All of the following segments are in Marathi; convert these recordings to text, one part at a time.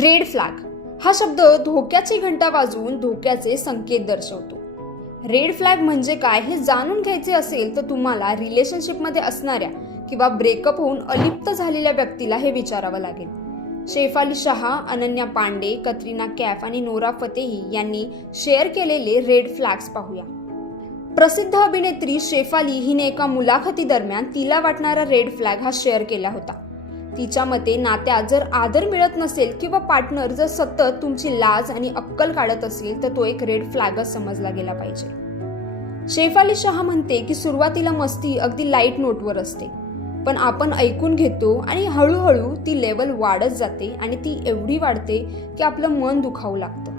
रेड फ्लॅग हा शब्द धोक्याची घंटा वाजवून धोक्याचे संकेत दर्शवतो. रेड फ्लॅग म्हणजे काय हे जाणून घ्यायचे असेल तर तुम्हाला रिलेशनशिपमध्ये असणाऱ्या किंवा ब्रेकअप होऊन अलिप्त झालेल्या व्यक्तीला हे विचारावं लागेल. शेफाली शाह, अनन्या पांडे, कतरिना कैफ आणि नोरा फतेही यांनी शेअर केलेले रेड फ्लॅग्स पाहूया. प्रसिद्ध अभिनेत्री शेफाली हिने एका मुलाखतीदरम्यान तिला वाटणारा रेड फ्लॅग हा शेअर केला होता. तिच्या मते नात्यात जर आदर मिळत नसेल किंवा पार्टनर जर सतत तुमची लाज आणि अक्कल काढत असेल तर तो एक रेड फ्लॅगच समजला गेला पाहिजे. शेफाली शाह म्हणते की सुरुवातीला मस्ती अगदी लाईट नोटवर असते, पण आपण ऐकून घेतो आणि हळूहळू ती लेवल वाढत जाते आणि ती एवढी वाढते की आपलं मन दुखावू लागतं.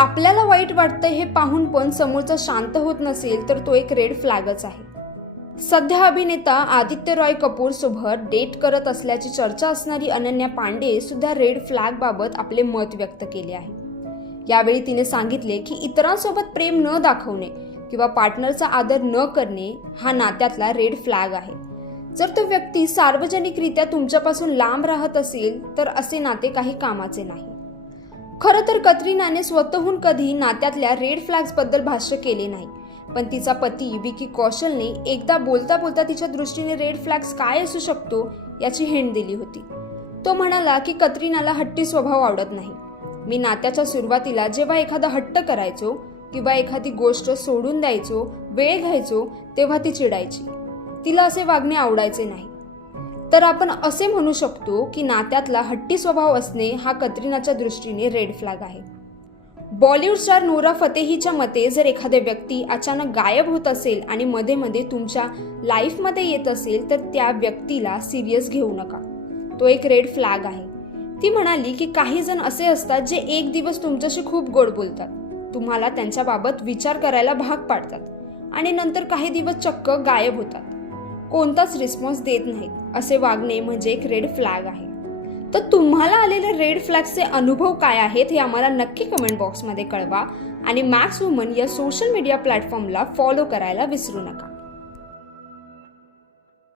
आपल्याला वाईट वाटतं हे पाहून पण समोरचा शांत होत नसेल तर तो एक रेड फ्लॅगच आहे. सध्या अभिनेता आदित्य रॉय कपूर सोबत डेट करत असल्याची चर्चा असणारी अनन्या पांडे सुद्धा रेड फ्लॅग बाबत आपले मत व्यक्त केले आहे. यावेळी तिने सांगितले की इतरांसोबत प्रेम न दाखवणे किंवा पार्टनरचा आदर न करणे हा नात्यातला रेड फ्लॅग आहे. जर तो व्यक्ती सार्वजनिकरित्या तुमच्यापासून लांब राहत असेल तर असे नाते काही कामाचे नाही. खरं तर कतरिनाने स्वतःहून कधी नात्यातल्या रेड फ्लॅग्स बद्दल भाष्य केले नाही, पण तिचा पती विकी कौशलने एकदा बोलता बोलता तिच्या दृष्टीने रेड फ्लॅग्स काय असू शकतो याची हिंट दिली होती. तो म्हणाला की कतरिनाला हट्टी स्वभाव आवडत नाही. मी नात्याच्या सुरुवातीला जेव्हा एखादा हट्ट करायचो किंवा एखादी गोष्ट सोडून द्यायचो, वेळ घ्यायचो, तेव्हा ती चिडायची. तिला असे वागणे आवडायचे नाही. तर आपण असे म्हणू शकतो की नात्यातला हट्टी स्वभाव असणे हा कतरिनाच्या दृष्टीने रेड फ्लॅग आहे. बॉलिवूड स्टार नोरा फतेहीच्या मते जर एखादी व्यक्ती अचानक गायब होत असेल आणि मध्ये मध्ये तुमच्या लाईफमध्ये येत असेल तर त्या व्यक्तीला सिरियस घेऊ नका. तो एक रेड फ्लॅग आहे. ती म्हणाली की काही जण असे असतात जे एक दिवस तुमच्याशी खूप गोड बोलतात, तुम्हाला त्यांच्याबाबत विचार करायला भाग पाडतात आणि नंतर काही दिवस चक्क गायब होतात, कोणताच रिस्पॉन्स देत नाहीत. असे वागणे म्हणजे एक रेड फ्लॅग आहे. तर तुम्हाला आलेले रेड फ्लॅग्सचे अनुभव काय आहेत हे आम्हाला नक्की कमेंट बॉक्समध्ये कळवा आणि मॅक्स वुमन या सोशल मीडिया प्लॅटफॉर्मला फॉलो करायला विसरू नका.